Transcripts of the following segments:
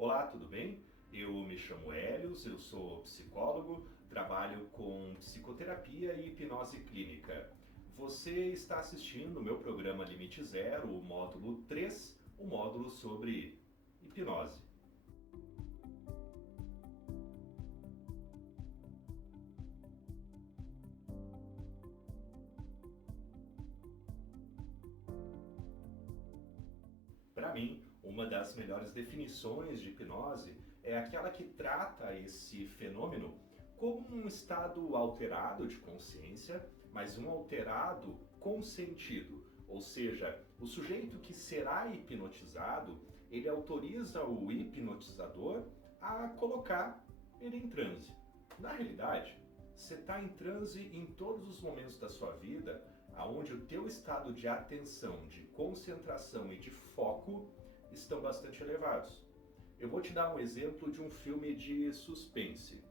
Olá, tudo bem? Eu me chamo Hélios, eu sou psicólogo, trabalho com psicoterapia e hipnose clínica. Você está assistindo o meu programa Limite Zero, o módulo 3, o módulo sobre hipnose. Para mim, uma das melhores definições de hipnose é aquela que trata esse fenômeno como um estado alterado de consciência, mas um alterado com sentido. Ou seja, o sujeito que será hipnotizado, ele autoriza o hipnotizador a colocar ele em transe. Na realidade, você está em transe em todos os momentos da sua vida, aonde o teu estado de atenção, de concentração e de foco estão bastante elevados. Eu vou te dar um exemplo de um filme de suspense.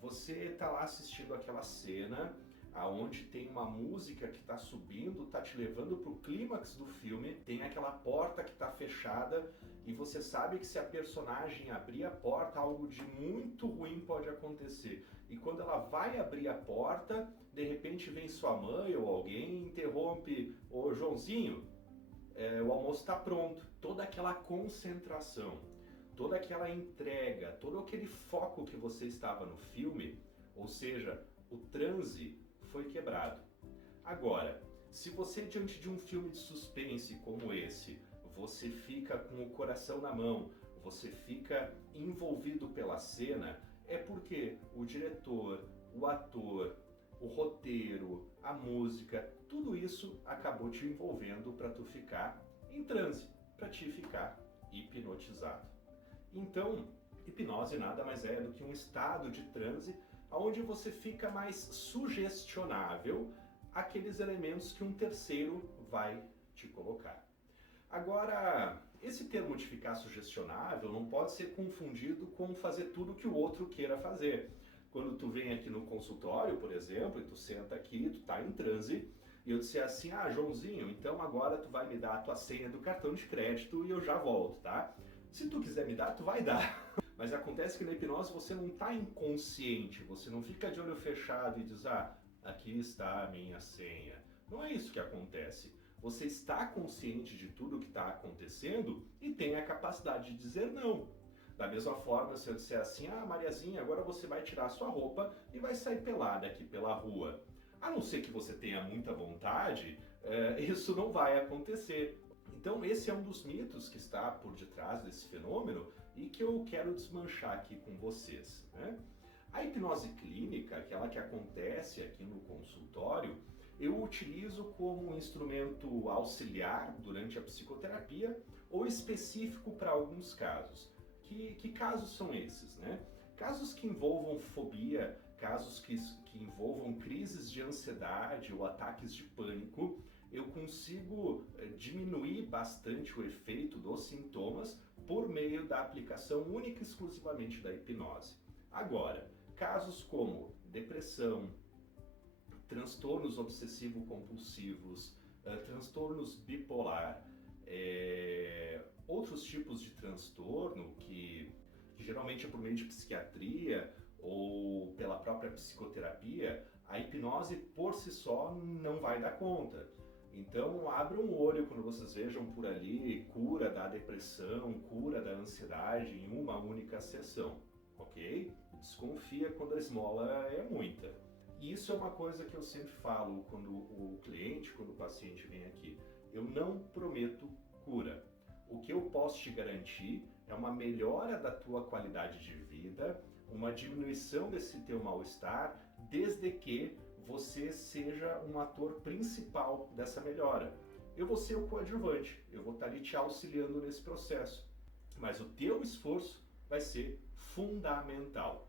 Você está lá assistindo aquela cena aonde tem uma música que está subindo, está te levando para o clímax do filme, tem aquela porta que está fechada e você sabe que se a personagem abrir a porta, algo de muito ruim pode acontecer. E quando ela vai abrir a porta, de repente vem sua mãe ou alguém e interrompe: "Ô Joãozinho, o almoço está pronto." Toda aquela concentração, toda aquela entrega, todo aquele foco que você estava no filme, ou seja, o transe foi quebrado. Agora, se você diante de um filme de suspense como esse, você fica com o coração na mão, você fica envolvido pela cena, é porque o diretor, o ator, o roteiro, a música, tudo isso acabou te envolvendo para tu ficar em transe, para te ficar hipnotizado. Então, hipnose nada mais é do que um estado de transe onde você fica mais sugestionável àqueles elementos que um terceiro vai te colocar. Agora, esse termo de ficar sugestionável não pode ser confundido com fazer tudo que o outro queira fazer. Quando tu vem aqui no consultório, por exemplo, e tu senta aqui, tu tá em transe, e eu disser assim: "Ah, Joãozinho, então agora tu vai me dar a tua senha do cartão de crédito e eu já volto, tá?" Se tu quiser me dar, tu vai dar. Mas acontece que na hipnose você não está inconsciente, você não fica de olho fechado e diz: "Ah, aqui está a minha senha." Não é isso que acontece. Você está consciente de tudo o que está acontecendo e tem a capacidade de dizer não. Da mesma forma, se eu disser assim: "Ah, Mariazinha, agora você vai tirar a sua roupa e vai sair pelada aqui pela rua." A não ser que você tenha muita vontade, isso não vai acontecer. Então esse é um dos mitos que está por detrás desse fenômeno e que eu quero desmanchar aqui com vocês, né? A hipnose clínica, aquela que acontece aqui no consultório, eu utilizo como um instrumento auxiliar durante a psicoterapia ou específico para alguns casos. Que casos são esses, né? Casos que envolvam fobia, casos que envolvam crises de ansiedade ou ataques de pânico, eu consigo diminuir bastante o efeito dos sintomas por meio da aplicação única e exclusivamente da hipnose. Agora, casos como depressão, transtornos obsessivo-compulsivos, transtornos bipolar, outros tipos de transtorno que geralmente é por meio de psiquiatria ou pela própria psicoterapia, a hipnose por si só não vai dar conta. Então abram o olho quando vocês vejam por ali cura da depressão, cura da ansiedade em uma única sessão, ok? Desconfia quando a esmola é muita. E isso é uma coisa que eu sempre falo quando o cliente, quando o paciente vem aqui. Eu não prometo cura. O que eu posso te garantir é uma melhora da tua qualidade de vida, uma diminuição desse teu mal-estar, desde que você seja um ator principal dessa melhora. Eu vou ser o coadjuvante, eu vou estar ali te auxiliando nesse processo, mas o teu esforço vai ser fundamental.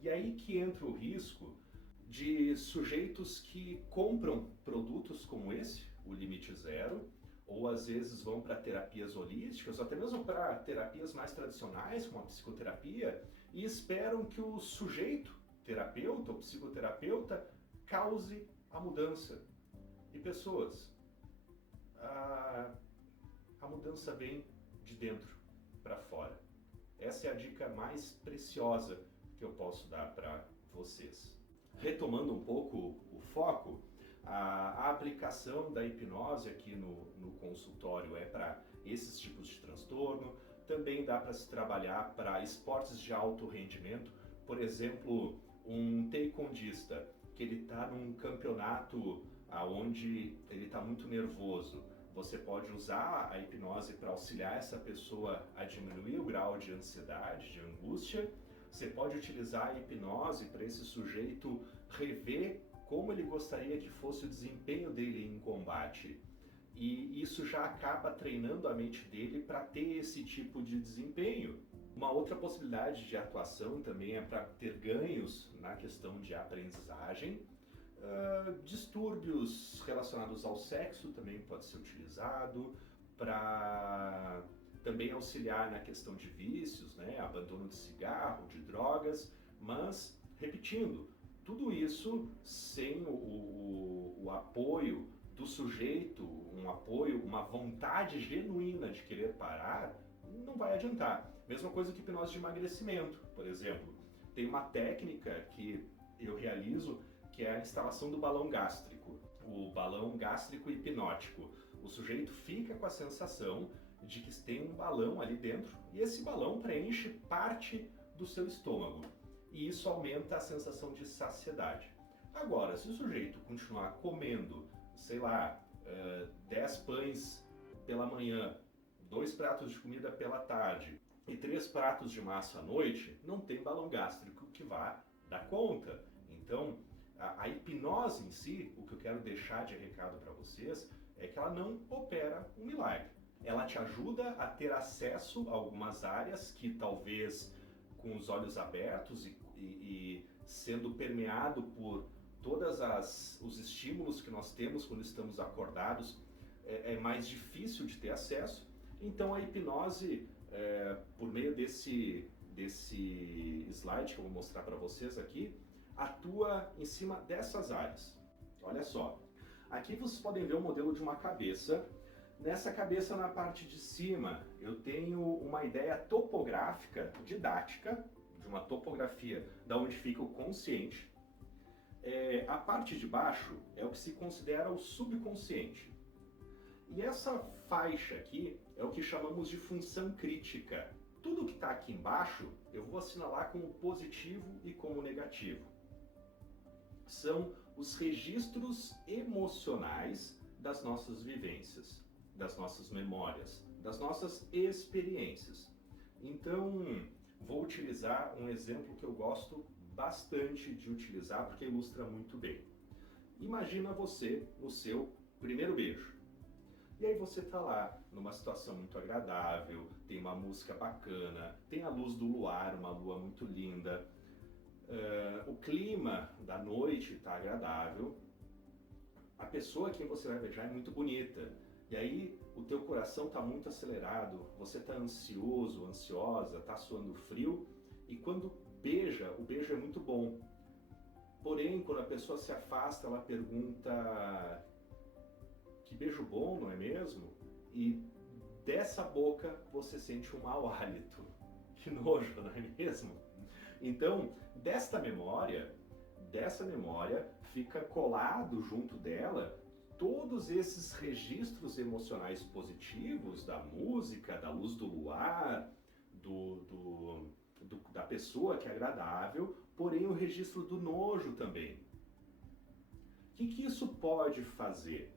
E aí que entra o risco de sujeitos que compram produtos como esse, o Limite Zero, ou às vezes vão para terapias holísticas, ou até mesmo para terapias mais tradicionais, como a psicoterapia, e esperam que o sujeito, terapeuta ou psicoterapeuta, cause a mudança. E pessoas, a mudança vem de dentro para fora. Essa essa é a dica mais preciosa que eu posso dar para vocês. Retomando um pouco o foco, a aplicação da hipnose aqui no consultório é para esses tipos de transtorno. Também dá para se trabalhar para esportes de alto rendimento, por exemplo, um taekwondista que ele está num campeonato onde ele está muito nervoso. Você pode usar a hipnose para auxiliar essa pessoa a diminuir o grau de ansiedade, de angústia. Você pode utilizar a hipnose para esse sujeito rever como ele gostaria que fosse o desempenho dele em combate. E isso já acaba treinando a mente dele para ter esse tipo de desempenho. Uma outra possibilidade de atuação também é para ter ganhos na questão de aprendizagem. Distúrbios relacionados ao sexo também pode ser utilizado para também auxiliar na questão de vícios, né? Abandono de cigarro, de drogas, mas, repetindo, tudo isso sem o apoio do sujeito, um apoio, uma vontade genuína de querer parar, não vai adiantar. Mesma coisa que hipnose de emagrecimento, por exemplo. Tem uma técnica que eu realizo que é a instalação do balão gástrico, o balão gástrico hipnótico. O sujeito fica com a sensação de que tem um balão ali dentro e esse balão preenche parte do seu estômago. E isso aumenta a sensação de saciedade. Agora, se o sujeito continuar comendo, sei lá, 10 pães pela manhã, 2 pratos de comida pela tarde e 3 pratos de massa à noite, não tem balão gástrico que vá dar conta. Então, a hipnose em si, o que eu quero deixar de recado para vocês, é que ela não opera um milagre. Ela te ajuda a ter acesso a algumas áreas que talvez com os olhos abertos e sendo permeado por todos os estímulos que nós temos quando estamos acordados, é mais difícil de ter acesso. Então a hipnose, por meio desse slide que eu vou mostrar para vocês aqui, atua em cima dessas áreas. Olha só, aqui vocês podem ver o modelo de uma cabeça. Nessa cabeça, na parte de cima, eu tenho uma ideia topográfica, didática, de uma topografia da onde fica o consciente. A parte de baixo é o que se considera o subconsciente. E essa faixa aqui é o que chamamos de função crítica. Tudo que está aqui embaixo eu vou assinalar como positivo e como negativo. São os registros emocionais das nossas vivências, das nossas memórias, das nossas experiências. Então, vou utilizar um exemplo que eu gosto bastante de utilizar porque ilustra muito bem. Imagina você no seu primeiro beijo. E aí você está lá numa situação muito agradável, tem uma música bacana, tem a luz do luar, uma lua muito linda, o clima da noite está agradável, a pessoa a quem você vai beijar é muito bonita, e aí o teu coração está muito acelerado, você está ansioso, ansiosa, está suando frio, e quando beija, o beijo é muito bom. Porém, quando a pessoa se afasta, ela pergunta: que beijo bom, não é mesmo? E dessa boca você sente um mau hálito. Que nojo, não é mesmo? Então, dessa memória fica colado junto dela todos esses registros emocionais positivos da música, da luz do luar, da pessoa que é agradável, porém o registro do nojo também. O que isso pode fazer?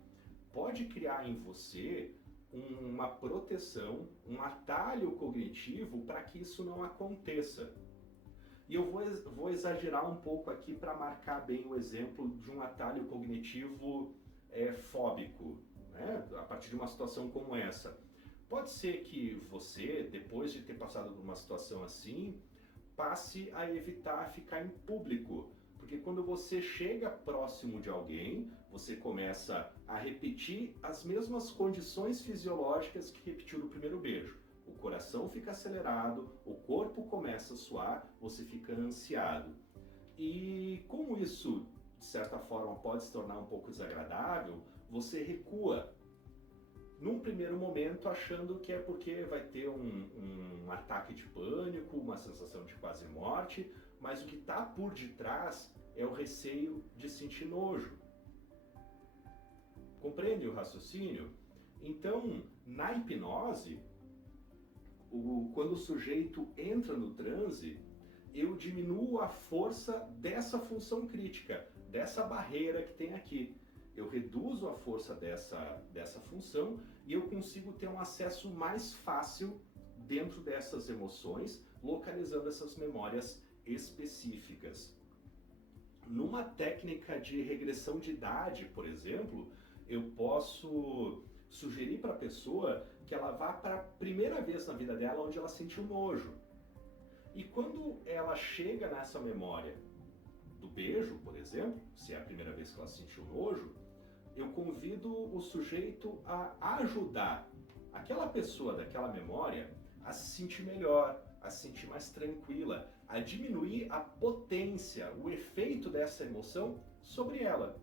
Pode criar em você uma proteção, um atalho cognitivo para que isso não aconteça. E eu vou exagerar um pouco aqui para marcar bem o exemplo de um atalho cognitivo fóbico, né? A partir de uma situação como essa. Pode ser que você, depois de ter passado por uma situação assim, passe a evitar ficar em público. Porque quando você chega próximo de alguém, você começa a repetir as mesmas condições fisiológicas que repetiu no primeiro beijo. O coração fica acelerado, o corpo começa a suar, você fica ansiado. E como isso, de certa forma, pode se tornar um pouco desagradável, você recua. num primeiro momento achando que é porque vai ter um ataque de pânico, uma sensação de quase morte, mas o que está por detrás é o receio de sentir nojo. Compreende o raciocínio? Então, na hipnose, quando o sujeito entra no transe, eu diminuo a força dessa função crítica, dessa barreira que tem aqui. Eu reduzo a força dessa função e eu consigo ter um acesso mais fácil dentro dessas emoções, localizando essas memórias específicas. Numa técnica de regressão de idade, por exemplo, eu posso sugerir para a pessoa que ela vá para a primeira vez na vida dela onde ela sentiu nojo. E quando ela chega nessa memória do beijo, por exemplo, se é a primeira vez que ela sentiu nojo, eu convido o sujeito a ajudar aquela pessoa daquela memória a se sentir melhor, a se sentir mais tranquila, a diminuir a potência, o efeito dessa emoção sobre ela.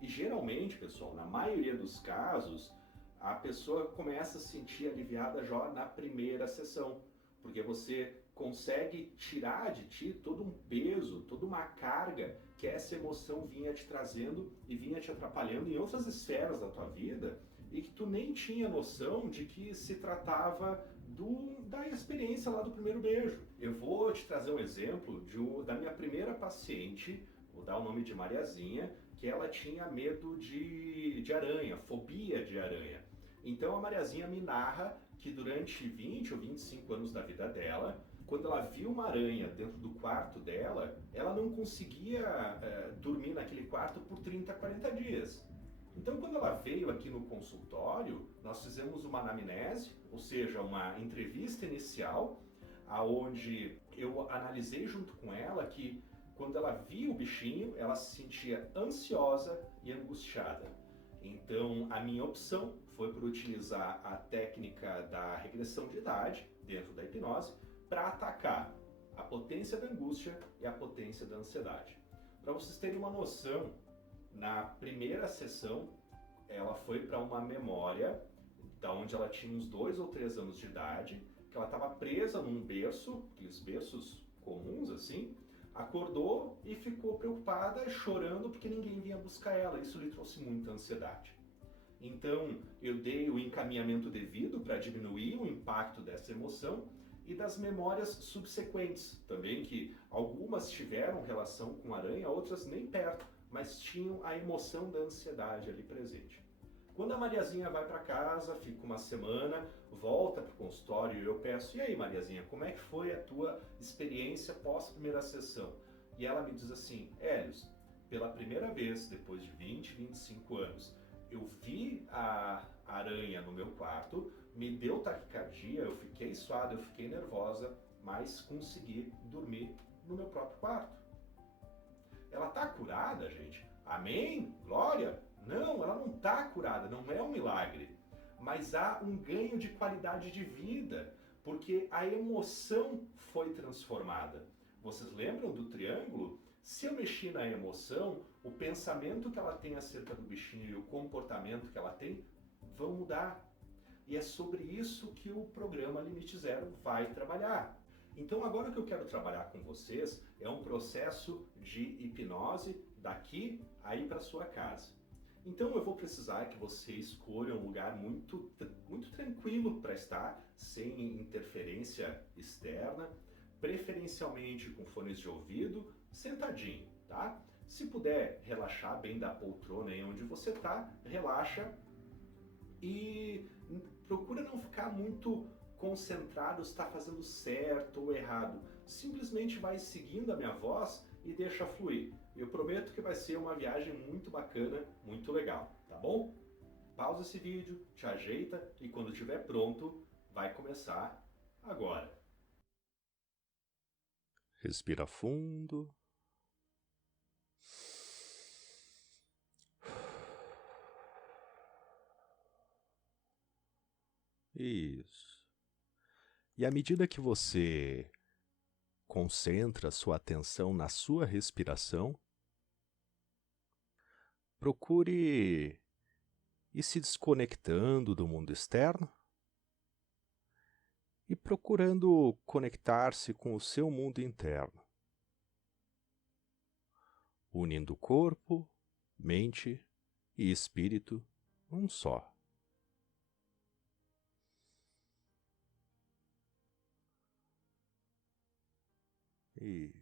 E geralmente, pessoal, na maioria dos casos, a pessoa começa a se sentir aliviada já na primeira sessão, porque você consegue tirar de ti todo um peso, toda uma carga que essa emoção vinha te trazendo e vinha te atrapalhando em outras esferas da tua vida e que tu nem tinha noção de que se tratava da experiência lá do primeiro beijo. Eu vou te trazer um exemplo da minha primeira paciente, vou dar o nome de Mariazinha, que ela tinha medo de aranha, fobia de aranha. Então a Mariazinha me narra que durante 20 ou 25 anos da vida dela, quando ela viu uma aranha dentro do quarto dela, ela não conseguia dormir naquele quarto por 30, 40 dias. Então, quando ela veio aqui no consultório, nós fizemos uma anamnese, ou seja, uma entrevista inicial, aonde eu analisei junto com ela que quando ela via o bichinho, ela se sentia ansiosa e angustiada. Então, a minha opção foi por utilizar a técnica da regressão de idade, dentro da hipnose, para atacar a potência da angústia e a potência da ansiedade. Para vocês terem uma noção, na primeira sessão, ela foi para uma memória da onde ela tinha uns 2 ou 3 anos de idade, que ela estava presa num berço, aqueles berços comuns assim, acordou e ficou preocupada, chorando porque ninguém vinha buscar ela. Isso lhe trouxe muita ansiedade. Então, eu dei o encaminhamento devido para diminuir o impacto dessa emoção e das memórias subsequentes também, que algumas tiveram relação com aranha, outras nem perto, mas tinham a emoção da ansiedade ali presente. Quando a Mariazinha vai para casa, fica uma semana, volta para o consultório e eu peço, e aí Mariazinha, como é que foi a tua experiência pós primeira sessão? E ela me diz assim, Hélios, pela primeira vez, depois de 20, 25 anos, eu vi a aranha no meu quarto, me deu taquicardia, eu fiquei suada, eu fiquei nervosa, mas consegui dormir no meu próprio quarto. Ela está curada, gente? Amém? Glória? Não, ela não está curada, não é um milagre. Mas há um ganho de qualidade de vida, porque a emoção foi transformada. Vocês lembram do triângulo? Se eu mexer na emoção, o pensamento que ela tem acerca do bichinho e o comportamento que ela tem vão mudar. E é sobre isso que o programa Limite Zero vai trabalhar. Então agora o que eu quero trabalhar com vocês é um processo de hipnose daqui aí para sua casa. Então eu vou precisar que você escolha um lugar muito tranquilo para estar, sem interferência externa, preferencialmente com fones de ouvido, sentadinho, tá? Se puder relaxar bem da poltrona aí onde você está, relaxa e procura não ficar muito concentrado se está fazendo certo ou errado. Simplesmente vai seguindo a minha voz e deixa fluir. Eu prometo que vai ser uma viagem muito bacana, muito legal, tá bom? Pausa esse vídeo, te ajeita e quando estiver pronto, vai começar agora. Respira fundo. Isso. E à medida que você concentra sua atenção na sua respiração, procure e se desconectando do mundo externo e procurando conectar-se com o seu mundo interno, unindo corpo, mente e espírito num só. Isso.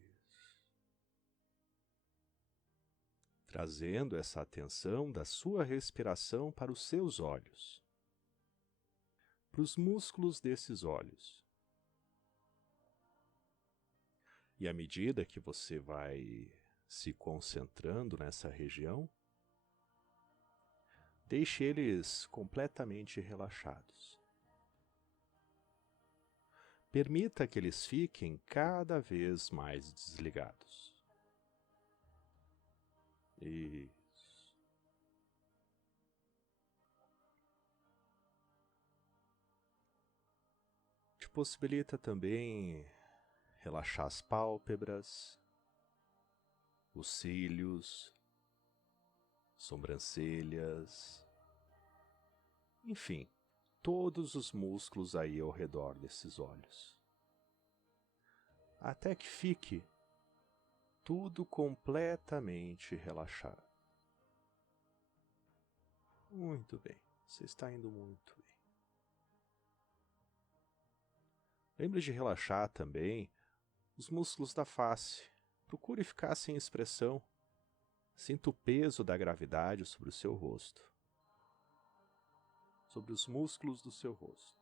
Trazendo essa atenção da sua respiração para os seus olhos, para os músculos desses olhos. E à medida que você vai se concentrando nessa região, deixe eles completamente relaxados. Permita que eles fiquem cada vez mais desligados. Isso. Te possibilita também relaxar as pálpebras, os cílios, sobrancelhas, enfim, todos os músculos aí ao redor desses olhos. Até que fique tudo completamente relaxado. Muito bem, você está indo muito bem. Lembre de relaxar também os músculos da face. Procure ficar sem expressão. Sinta o peso da gravidade sobre o seu rosto, sobre os músculos do seu rosto.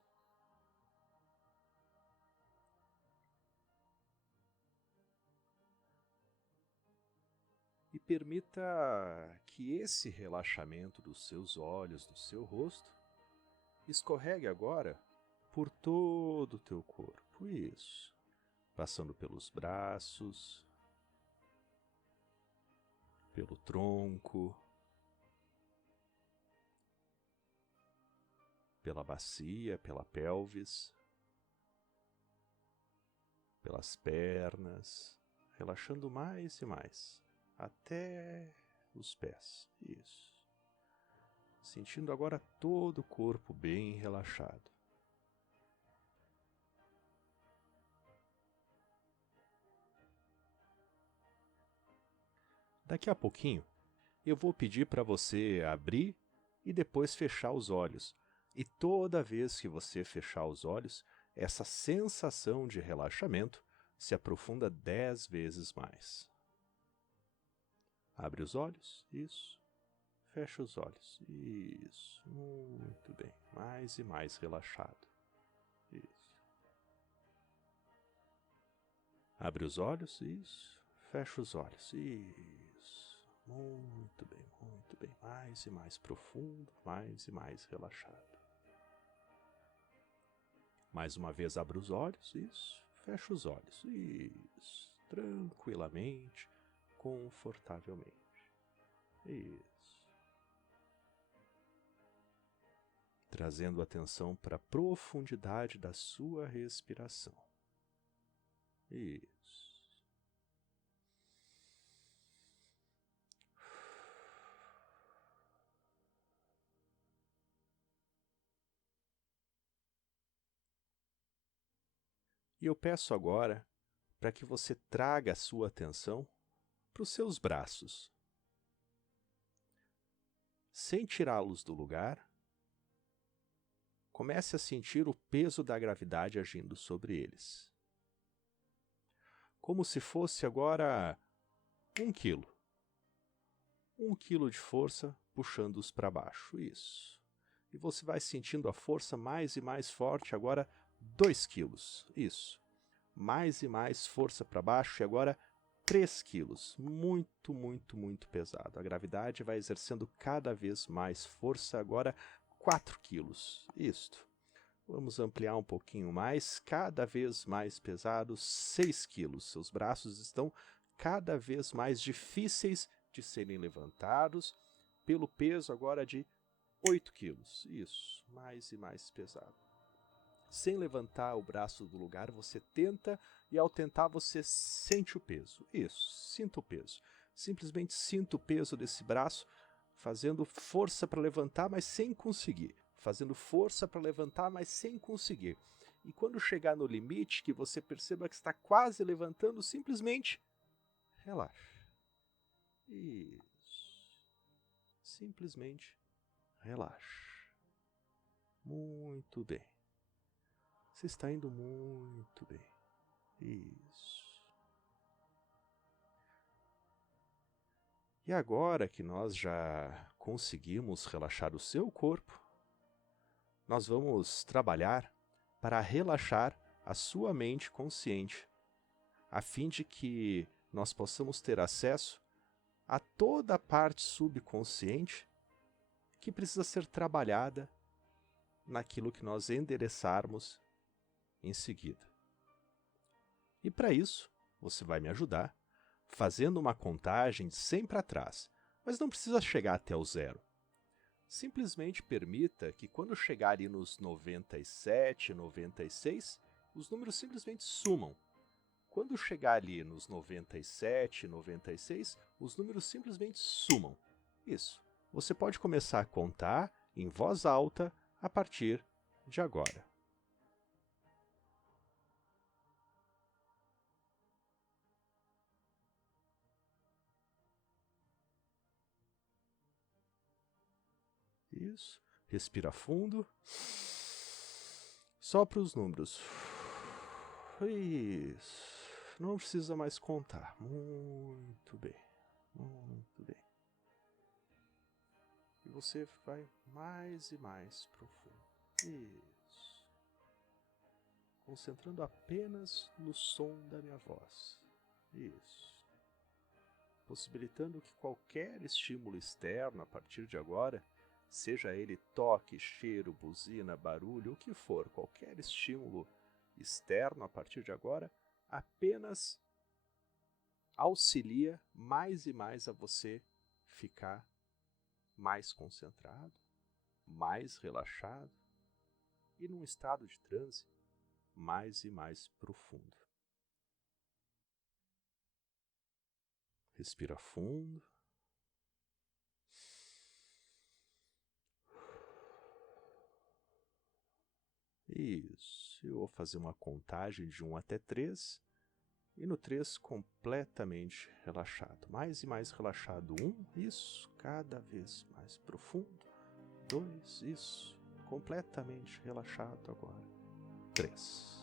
E permita que esse relaxamento dos seus olhos, do seu rosto, escorregue agora por todo o teu corpo. Isso. Passando pelos braços, pelo tronco, pela bacia, pela pelvis, pelas pernas, relaxando mais e mais, até os pés. Isso. Sentindo agora todo o corpo bem relaxado. Daqui a pouquinho, eu vou pedir para você abrir e depois fechar os olhos. E toda vez que você fechar os olhos, essa sensação de relaxamento se aprofunda 10 vezes mais. Abre os olhos, isso. Fecha os olhos, isso. Muito bem, mais e mais relaxado. Isso. Abre os olhos, isso. Fecha os olhos, isso. Muito bem, muito bem. Mais e mais profundo, mais e mais relaxado. Mais uma vez abre os olhos, isso. Fecha os olhos, isso. Tranquilamente, confortavelmente. Isso. Trazendo atenção para a profundidade da sua respiração. Isso. E eu peço agora para que você traga a sua atenção para os seus braços. Sem tirá-los do lugar, comece a sentir o peso da gravidade agindo sobre eles. Como se fosse agora 1 quilo. 1 quilo de força puxando-os para baixo. Isso. E você vai sentindo a força mais e mais forte, agora 2 quilos. Isso. Mais e mais força para baixo e agora 3 quilos. Muito, muito, muito pesado. A gravidade vai exercendo cada vez mais força, agora 4 quilos. Isto. Vamos ampliar um pouquinho mais, cada vez mais pesado, 6 quilos. Seus braços estão cada vez mais difíceis de serem levantados, pelo peso agora de 8 quilos. Isso, mais e mais pesado. Sem levantar o braço do lugar, você tenta e ao tentar você sente o peso. Isso, sinta o peso. Simplesmente sinta o peso desse braço fazendo força para levantar, mas sem conseguir, fazendo força para levantar, mas sem conseguir. E quando chegar no limite, que você perceba que está quase levantando, simplesmente relaxa. Isso. Simplesmente relaxa. Muito bem. Você está indo muito bem. Isso. E agora que nós já conseguimos relaxar o seu corpo, nós vamos trabalhar para relaxar a sua mente consciente, a fim de que nós possamos ter acesso a toda a parte subconsciente que precisa ser trabalhada naquilo que nós endereçarmos em seguida. E para isso, você vai me ajudar fazendo uma contagem de 100 para trás, mas não precisa chegar até o zero. Simplesmente permita que quando chegar ali nos 97, 96, os números simplesmente sumam. Quando chegar ali nos 97, 96, os números simplesmente sumam. Isso. Você pode começar a contar em voz alta a partir de agora. Isso. Respira fundo. Sopra os números. Isso. Não precisa mais contar. Muito bem. Muito bem. E você vai mais e mais profundo. Isso. Concentrando apenas no som da minha voz. Isso. Possibilitando que qualquer estímulo externo a partir de agora, seja ele toque, cheiro, buzina, barulho, o que for, qualquer estímulo externo a partir de agora, apenas auxilia mais e mais a você ficar mais concentrado, mais relaxado e num estado de transe mais e mais profundo. Respira fundo. Isso. Eu vou fazer uma contagem de 1 até 3. E no 3, completamente relaxado. Mais e mais relaxado. 1, isso. Cada vez mais profundo. 2, isso. Completamente relaxado agora. 3.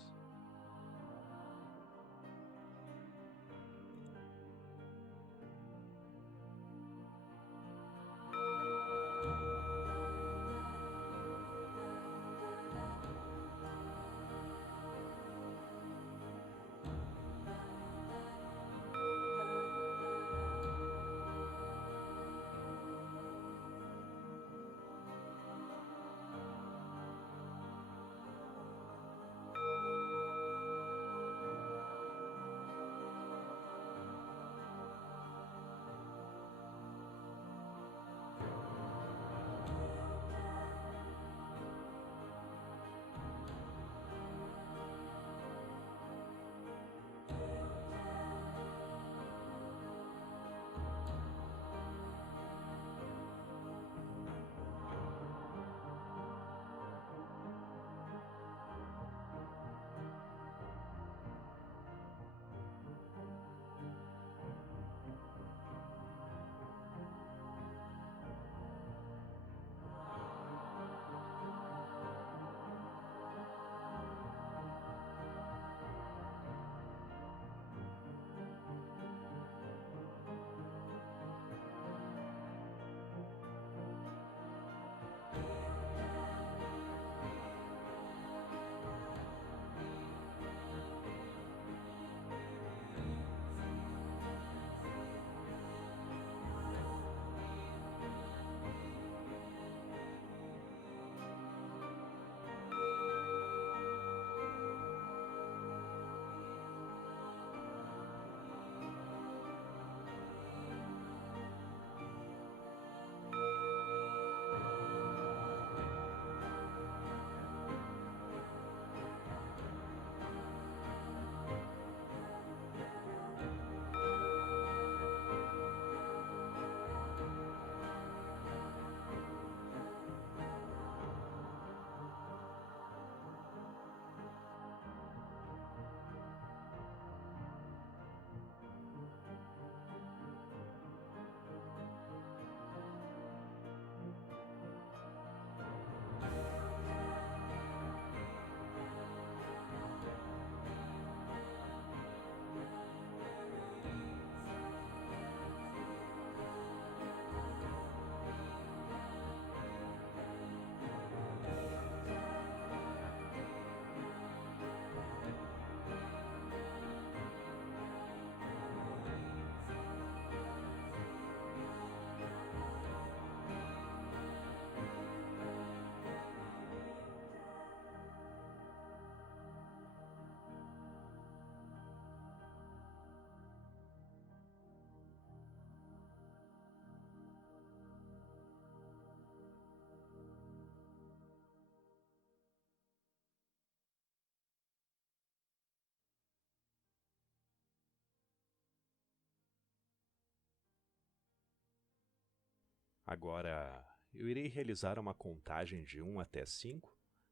Agora, eu irei realizar uma contagem de 1 até 5,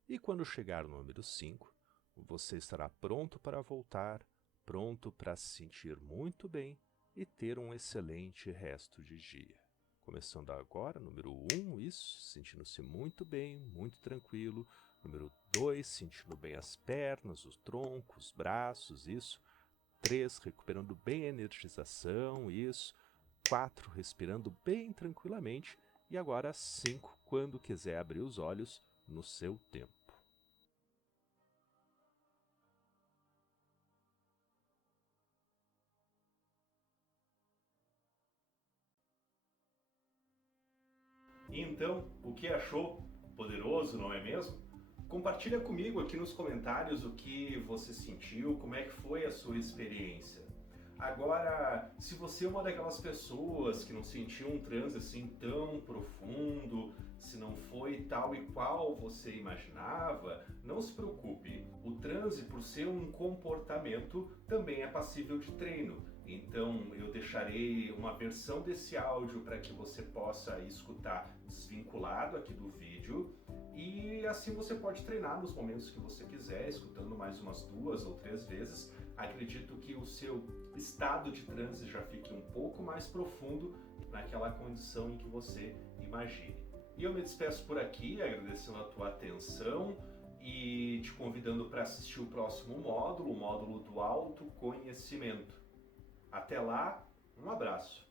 e quando chegar no número 5, você estará pronto para voltar, pronto para se sentir muito bem e ter um excelente resto de dia. Começando agora, número 1, isso, sentindo-se muito bem, muito tranquilo. Número 2, sentindo bem as pernas, os troncos, os braços, isso. 3, recuperando bem a energização, isso. 4, respirando bem tranquilamente. E agora 5, quando quiser abrir os olhos, no seu tempo. E então, o que achou? Poderoso, não é mesmo? Compartilha comigo aqui nos comentários o que você sentiu, como é que foi a sua experiência. Agora, se você é uma daquelas pessoas que não sentiu um transe assim tão profundo, se não foi tal e qual você imaginava, não se preocupe. O transe, por ser um comportamento, também é passível de treino. Então eu deixarei uma versão desse áudio para que você possa escutar desvinculado aqui do vídeo, e assim você pode treinar nos momentos que você quiser, escutando mais umas 2 ou 3 vezes. Acredito que o seu estado de transe já fique um pouco mais profundo naquela condição em que você imagine. E eu me despeço por aqui, agradecendo a tua atenção e te convidando para assistir o próximo módulo, o módulo do autoconhecimento. Até lá, um abraço.